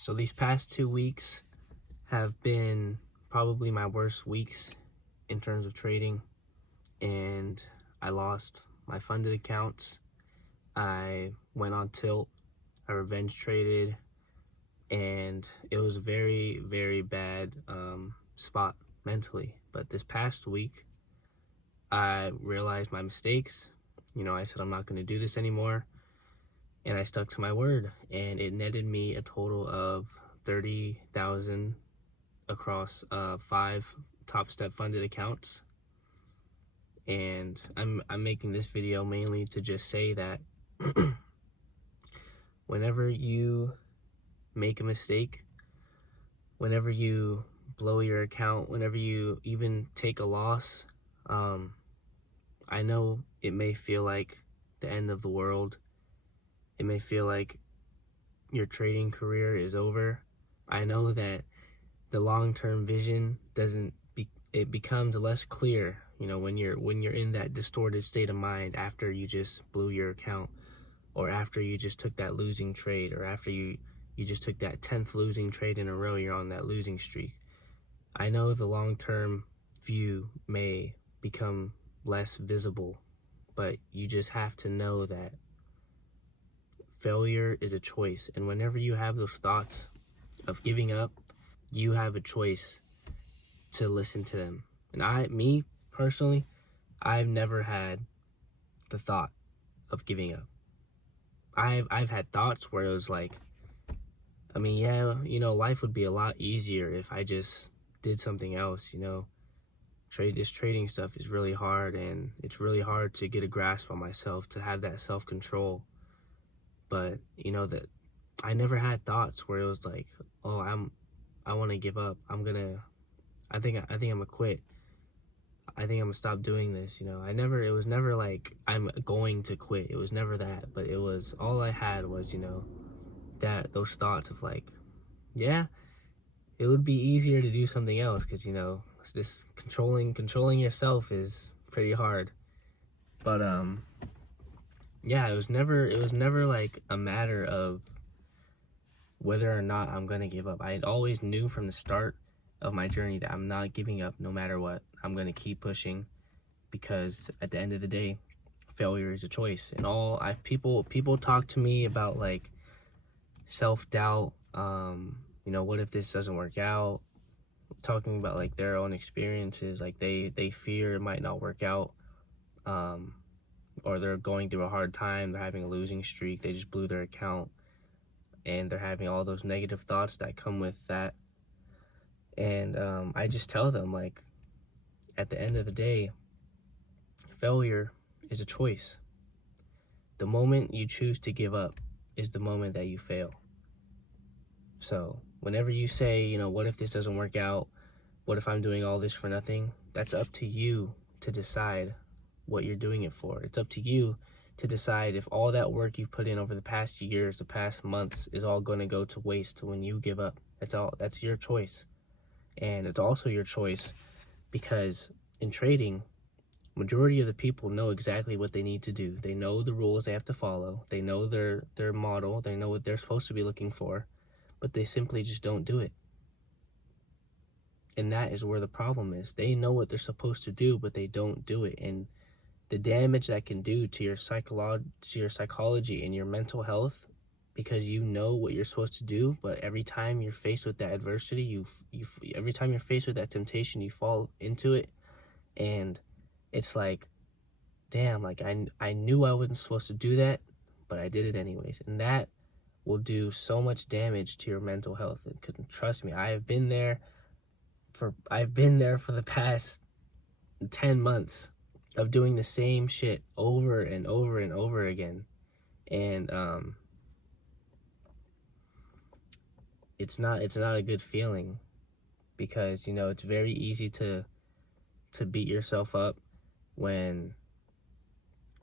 So these past 2 weeks have been probably my worst weeks in terms of trading, and I lost my funded accounts. I went on tilt. I revenge traded, and it was a very, very bad spot mentally. But this past week, I realized my mistakes. I said I'm not going to do this anymore, and I stuck to my word, and it netted me a total of 30,000 across 5 Top Step funded accounts. And I'm making this video mainly to just say that whenever you make a mistake, whenever you blow your account, whenever you even take a loss, I know it may feel like the end of the world. It may feel like your trading career is over. I know that the long-term vision it becomes less clear, when you're in that distorted state of mind after you just blew your account, or after you just took that losing trade, or after you just took that 10th losing trade in a row. You're on that losing streak. I know the long-term view may become less visible, but you just have to know that failure is a choice. And whenever you have those thoughts of giving up, you have a choice to listen to them. And me personally, I've never had the thought of giving up. I've had thoughts where it was like, life would be a lot easier if I just did something else. This trading stuff is really hard, and it's really hard to get a grasp on myself, to have that self-control. But that I never had thoughts where it was like, oh, I want to give up. I think I'm gonna quit. I think I'm gonna stop doing this. It was never like I'm going to quit. It was never that. But it was, all I had was, those thoughts of like, yeah, it would be easier to do something else, because this controlling yourself is pretty hard. But yeah, it was never like a matter of whether or not I'm gonna give up. I always knew from the start of my journey that I'm not giving up no matter what. I'm gonna keep pushing, because at the end of the day, failure is a choice. And people talk to me about like self-doubt, what if this doesn't work out, talking about like their own experiences, like they fear it might not work out, or they're going through a hard time, they're having a losing streak, they just blew their account, and they're having all those negative thoughts that come with that. And I just tell them, like, at the end of the day, failure is a choice. The moment you choose to give up is the moment that you fail. So whenever you say, what if this doesn't work out? What if I'm doing all this for nothing? That's up to you to decide what you're doing it for. It's up to you to decide if all that work you've put in over the past years, the past months, is all going to go to waste when you give up. That's your choice. And it's also your choice because in trading, majority of the people know exactly what they need to do. They know the rules they have to follow. They know their model. They know what they're supposed to be looking for, but they simply just don't do it. And that is where the problem is. They know what they're supposed to do, but they don't do it. And the damage that can do to your psychology and your mental health, because you know what you're supposed to do, but every time you're faced with that adversity, every time you're faced with that temptation, you fall into it. And it's like, damn, like I knew I wasn't supposed to do that, but I did it anyways. And that will do so much damage to your mental health. And trust me, I've been there for the past 10 months of doing the same shit over and over and over again. And it's not a good feeling, because it's very easy to beat yourself up when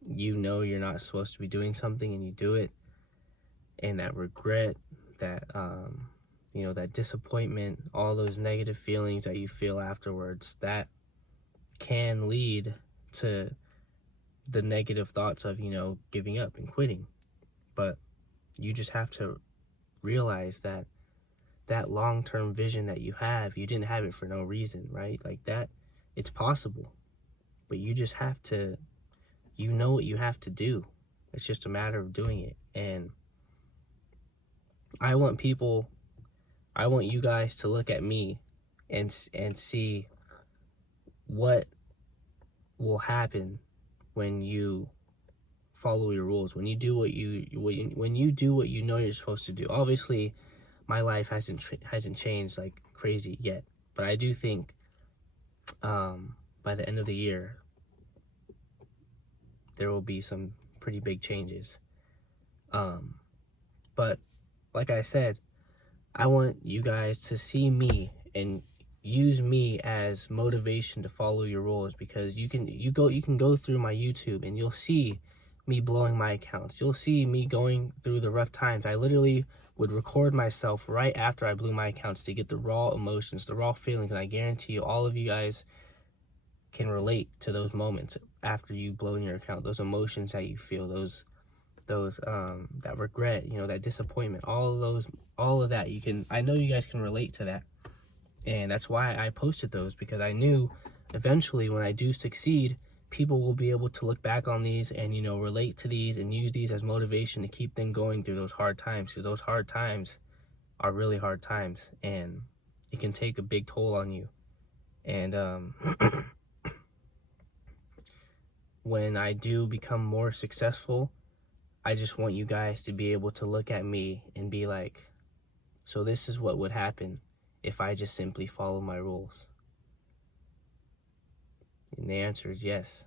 you're not supposed to be doing something and you do it. And that regret, that that disappointment, all those negative feelings that you feel afterwards, that can lead to the negative thoughts of giving up and quitting. But you just have to realize that that long-term vision that you have, you didn't have it for no reason, right? Like that, it's possible, but you just have to, you know what you have to do. It's just a matter of doing it. And I want people, I want you guys to look at me and see what will happen when you follow your rules, when you do when you do what you know you're supposed to do. Obviously, my life hasn't changed like crazy yet, but I do think by the end of the year there will be some pretty big changes. But like I said, I want you guys to see me and use me as motivation to follow your rules, because you can go through my YouTube and you'll see me blowing my accounts. You'll see me going through the rough times. I literally would record myself right after I blew my accounts to get the raw emotions, the raw feelings, and I guarantee you all of you guys can relate to those moments after you've blown your account, those emotions that you feel, those that regret, that disappointment, all of that. I know you guys can relate to that. And that's why I posted those, because I knew eventually when I do succeed, people will be able to look back on these and, relate to these and use these as motivation to keep them going through those hard times, because those hard times are really hard times and it can take a big toll on you. And when I do become more successful, I just want you guys to be able to look at me and be like, so this is what would happen if I just simply follow my rules. And the answer is yes.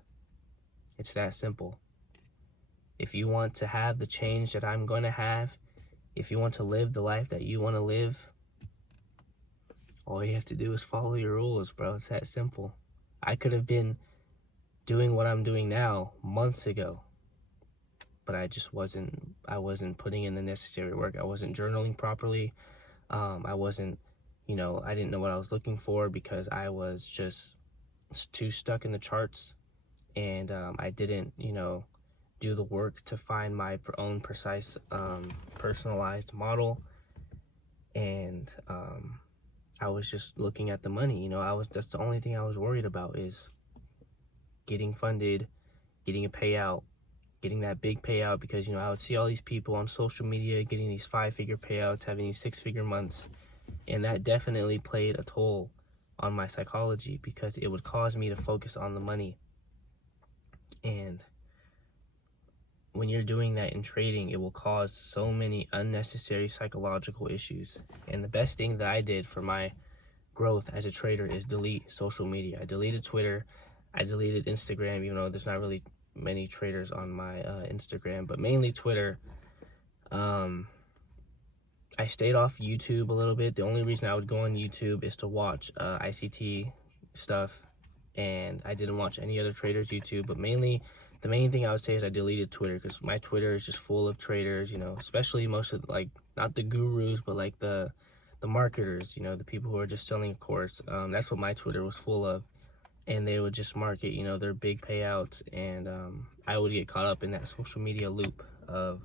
It's that simple. If you want to have the change that I'm going to have, if you want to live the life that you want to live, all you have to do is follow your rules, bro. It's that simple. I could have been doing what I'm doing now months ago, but I wasn't putting in the necessary work. I wasn't journaling properly. I wasn't, I didn't know what I was looking for because I was just too stuck in the charts, and I didn't, do the work to find my own precise, personalized model. And I was just looking at the money. That's the only thing I was worried about, is getting funded, getting a payout, getting that big payout, because I would see all these people on social media getting these 5-figure payouts, having these 6-figure months, and that definitely played a toll on my psychology, because it would cause me to focus on the money. And when you're doing that in trading, it will cause so many unnecessary psychological issues. And the best thing that I did for my growth as a trader is delete social media. I deleted Twitter, I deleted Instagram, even though there's not really many traders on my Instagram, but mainly Twitter. I stayed off YouTube a little bit. The only reason I would go on YouTube is to watch ICT stuff, and I didn't watch any other traders' YouTube. But mainly, the main thing I would say is I deleted Twitter, because my Twitter is just full of traders, especially most of, like, not the gurus, but like the marketers, the people who are just selling a course. That's what my Twitter was full of. And they would just market, their big payouts, and I would get caught up in that social media loop of,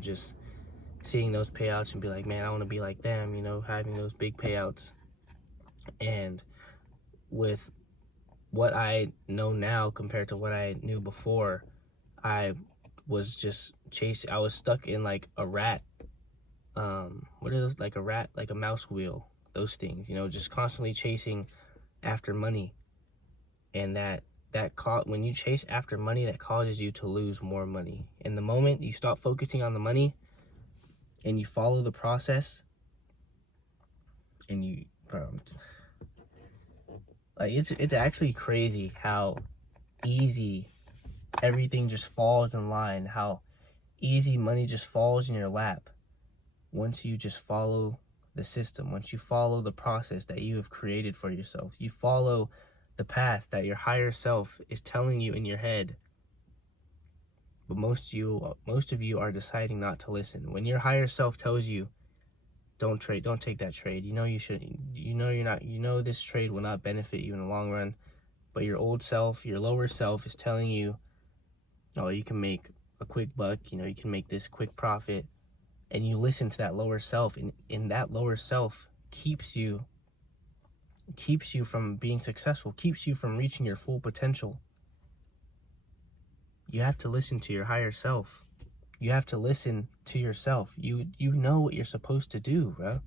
just seeing those payouts and be like, man, I want to be like them, having those big payouts. And with what I know now compared to what I knew before, I was just I was stuck in like a rat, what are those, like a rat, like a mouse wheel, those things, just constantly chasing after money. And when you chase after money, that causes you to lose more money. And the moment you stop focusing on the money and you follow the process, and it's actually crazy how easy everything just falls in line, how easy money just falls in your lap once you just follow the system, once you follow the process that you have created for yourself. You follow the path that your higher self is telling you in your head. But most of you are deciding not to listen. When your higher self tells you, don't trade, don't take that trade, you shouldn't, this trade will not benefit you in the long run, but your old self, your lower self, is telling you, oh, you can make a quick buck, you can make this quick profit, and you listen to that lower self, and that lower self keeps you from being successful, keeps you from reaching your full potential. You have to listen to your higher self. You have to listen to yourself. You know what you're supposed to do, bro.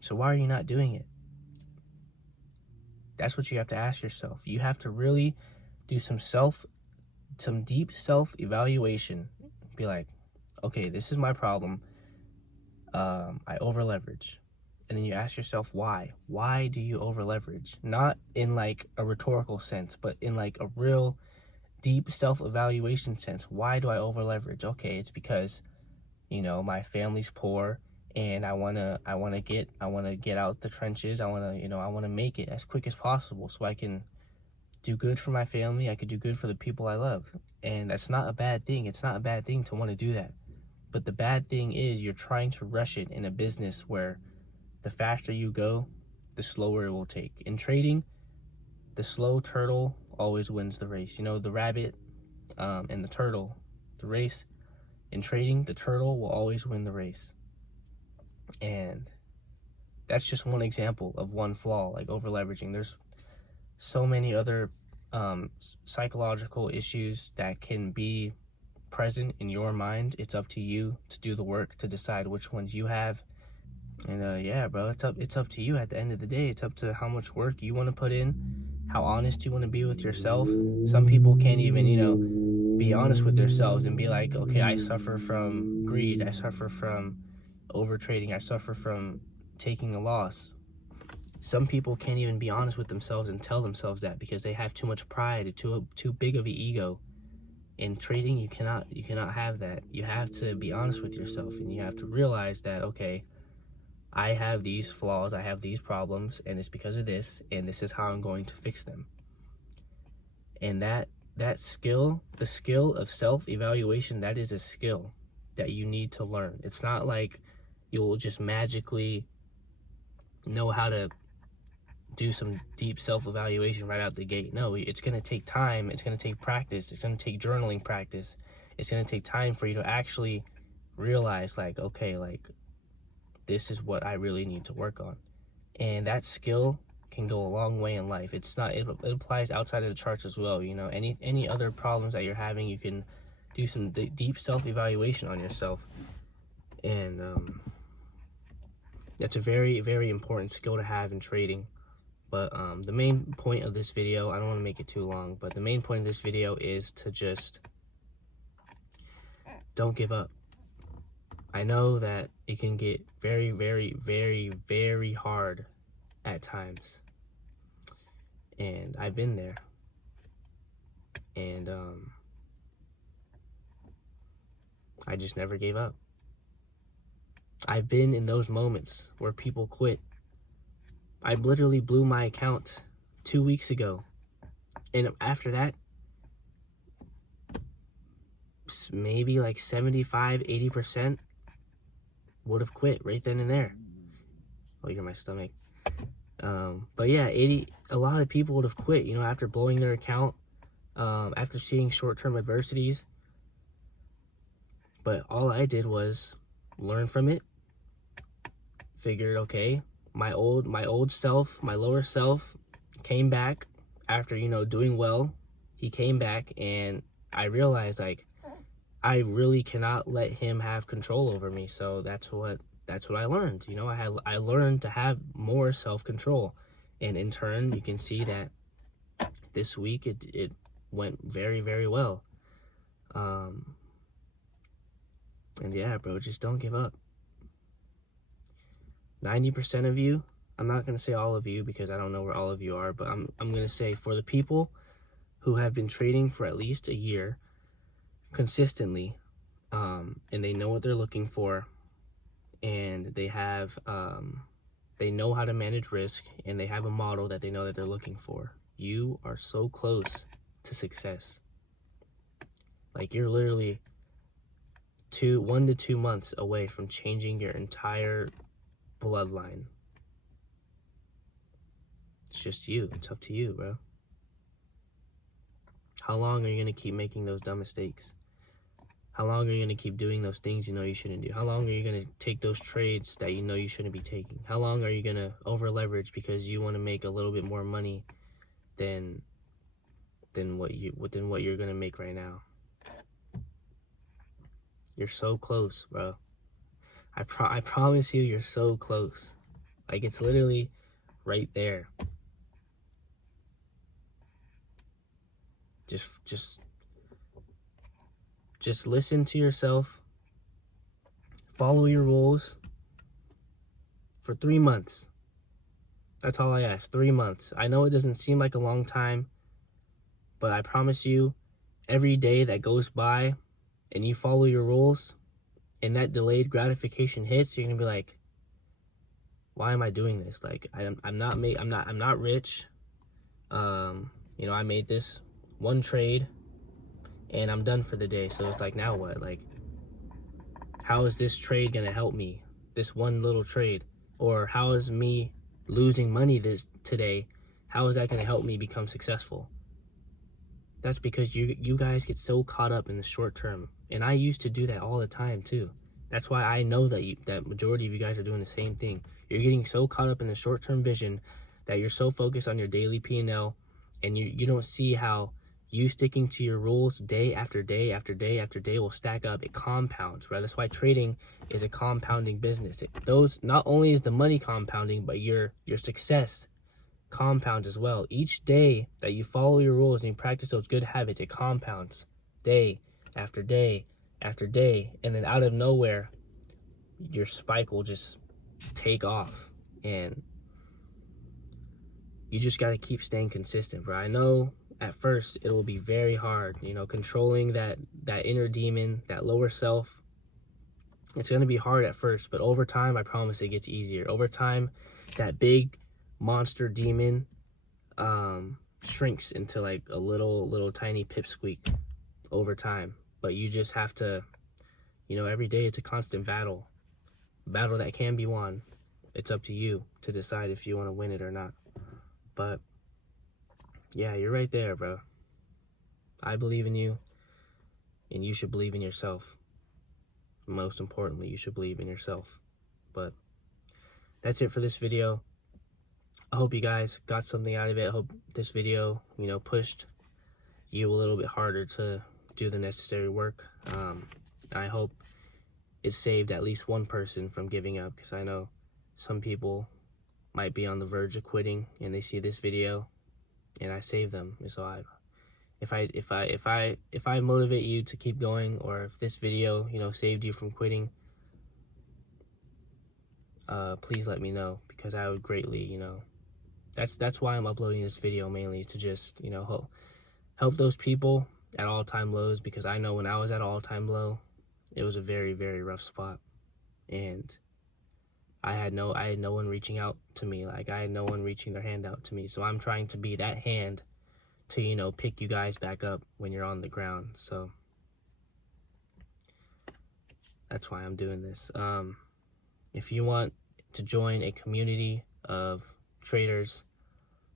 So why are you not doing it? That's what you have to ask yourself. You have to really do some deep self-evaluation. Be like, okay, this is my problem. I over leverage. And then you ask yourself why. Why do you over leverage? Not in like a rhetorical sense, but in like a real deep self-evaluation sense. Why do I over leverage? Okay, it's because, my family's poor, and I wanna get out the trenches. I wanna make it as quick as possible so I can do good for my family. I could do good for the people I love. And that's not a bad thing. It's not a bad thing to want to do that. But the bad thing is you're trying to rush it in a business where the faster you go, the slower it will take. In trading, the slow turtle always wins the race. The rabbit and the turtle, the race. In trading, the turtle will always win the race. And that's just one example of one flaw, like over leveraging. There's so many other psychological issues that can be present in your mind. It's up to you to do the work to decide which ones you have. And yeah, bro, it's up to you at the end of the day. It's up to how much work you want to put in, how honest you want to be with yourself. Some people can't even, be honest with themselves and be like, okay, I suffer from greed, I suffer from over trading, I suffer from taking a loss. Some people can't even be honest with themselves and tell themselves that because they have too much pride, too big of an ego. In trading, you cannot have that. You have to be honest with yourself, and you have to realize that, okay, I have these flaws, I have these problems, and it's because of this, and this is how I'm going to fix them. And that skill, the skill of self-evaluation, that is a skill that you need to learn. It's not like you'll just magically know how to do some deep self-evaluation right out the gate. No, it's going to take time. It's going to take practice. It's going to take journaling practice. It's going to take time for you to actually realize, like, okay, like, this is what I really need to work on. And that skill can go a long way in life. It applies outside of the charts as well. Any other problems that you're having, you can do some deep self-evaluation on yourself. And that's a very, very important skill to have in trading. But the main point of this video, I don't want to make it too long, but the main point of this video is to just don't give up. I know that it can get very, very, very, very hard at times. And I've been there. And I just never gave up. I've been in those moments where people quit. I literally blew my account 2 weeks ago. And after that, maybe like 75-80% would have quit right then and there. Oh, you're my stomach. But yeah, a lot of people would have quit, after blowing their account, after seeing short-term adversities. But all I did was learn from it. Figured, okay, my old self, my lower self came back after, doing well. He came back, and I realized, like, I really cannot let him have control over me. So that's what I learned. I learned to have more self-control. And in turn, you can see that this week it went very, very well. And yeah, bro, just don't give up. 90% of you, I'm not going to say all of you because I don't know where all of you are, but I'm going to say for the people who have been trading for at least a year consistently, and they know what they're looking for, and they have they know how to manage risk, and they have a model that they know that they're looking for. You are so close to success. Like, you're literally 1 to 2 months away from changing your entire bloodline. It's just you. It's up to you, bro. How long are you going to keep making those dumb mistakes? How long are you going to keep doing those things you know you shouldn't do? How long are you going to take those trades that you know you shouldn't be taking? How long are you going to over leverage because you want to make a little bit more money than what you're going to make right now? You're so close, bro. I promise you, you're so close. Like, it's literally right there. Just listen to yourself. Follow your rules for 3 months. That's all I ask. 3 months. I know it doesn't seem like a long time, but I promise you, every day that goes by and you follow your rules and that delayed gratification hits, you're gonna be like, why am I doing this? Like, I'm not rich. You know, I made this one trade and I'm done for the day. So it's like, now what? Like, how is this trade gonna help me? This one little trade, or how is me losing money today? How is that gonna help me become successful? That's because you guys get so caught up in the short term, and I used to do that all the time too. That's why I know that majority of you guys are doing the same thing. You're getting so caught up in the short term vision that you're so focused on your daily P&L, and you don't see how you sticking to your rules day after day after day after day will stack up. It compounds, right? That's why trading is a compounding business. Those, not only is the money compounding, but your success compounds as well. Each day that you follow your rules and you practice those good habits, it compounds day after day after day, and then out of nowhere, your spike will just take off, and you just got to keep staying consistent, bro. I know at first it will be very hard, you know, controlling that inner demon, that lower self. It's going to be hard at first, but over time, I promise it gets easier. Over time, that big monster demon shrinks into like a little tiny pipsqueak over time. But you just have to, you know, every day it's a constant battle that can be won. It's up to you to decide if you want to win it or not. But yeah, you're right there, bro. I believe in you, and you should believe in yourself. Most importantly, you should believe in yourself. But that's it for this video. I hope you guys got something out of it. I hope this video, you know, pushed you a little bit harder to do the necessary work. I hope it saved at least one person from giving up, because I know some people might be on the verge of quitting and they see this video and I save them. So if I motivate you to keep going, or if this video, you know, saved you from quitting, please let me know, because I would greatly, you know, that's why I'm uploading this video, mainly, to just, you know, help those people at all-time lows, because I know when I was at all-time low, it was a very, very rough spot, and I had no one reaching out to me. Like, I had no one reaching their hand out to me. So I'm trying to be that hand to, you know, pick you guys back up when you're on the ground. So that's why I'm doing this. If you want to join a community of traders,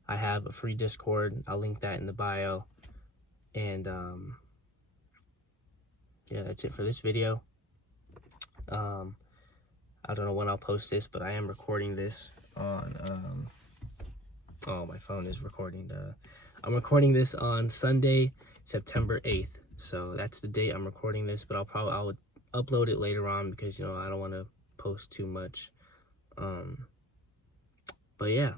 I have a free Discord. I'll link that in the bio. And yeah, that's it for this video. I don't know when I'll post this, but I am recording this on oh, my phone is recording. I'm recording this on Sunday, September 8th. So that's the date I'm recording this, but I would upload it later on, because, you know, I don't want to post too much. But yeah,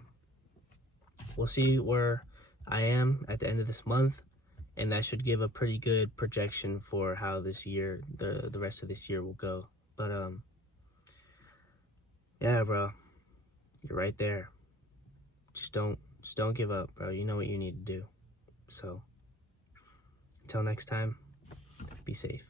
we'll see where I am at the end of this month, and that should give a pretty good projection for how this year, the rest of this year will go. But yeah, bro, you're right there. Just don't give up, bro. You know what you need to do. So until next time, be safe.